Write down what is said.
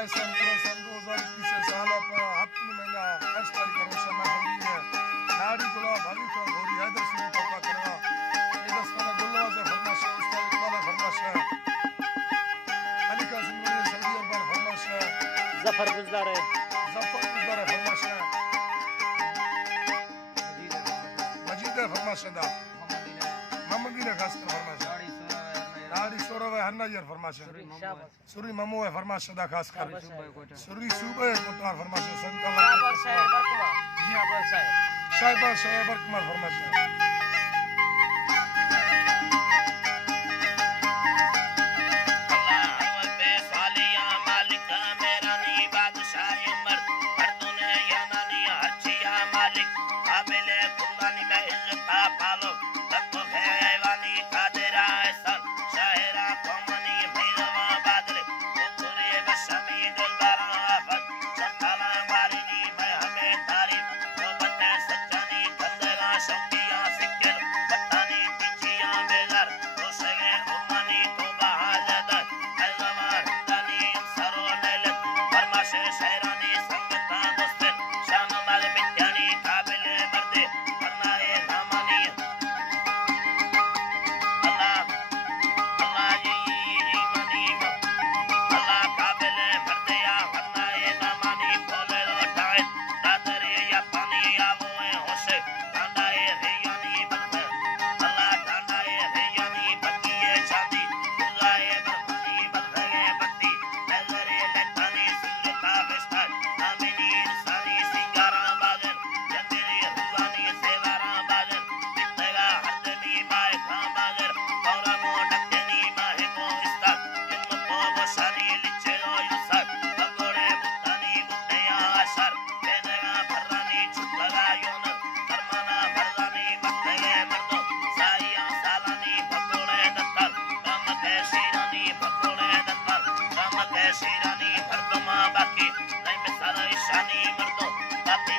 सन 2021 साल पर हफ्ते महीना 5 तारीख को रोशन महली है नाड़ी गुला भाभी को गोरी हैदर शुरू का करवा ये दस्ताना गुल्ला से फरमाश उस्ताद इकबाल फरमाश अली कासिम ने सऊदी अरब फरमाश जफर गुजदार फरमाश मजीद फरमाश दा मोहम्मदी ने खास कर फरमाश नाड़ी सोरव हरना यार फरमाश सुरी ममो है फरमाश दा खास कर सुरी सूबे कोटार फरमाश संकल Shahbaz बरकमार फरमाश Shirani, Bardama, Baki, Name Sara, Shani.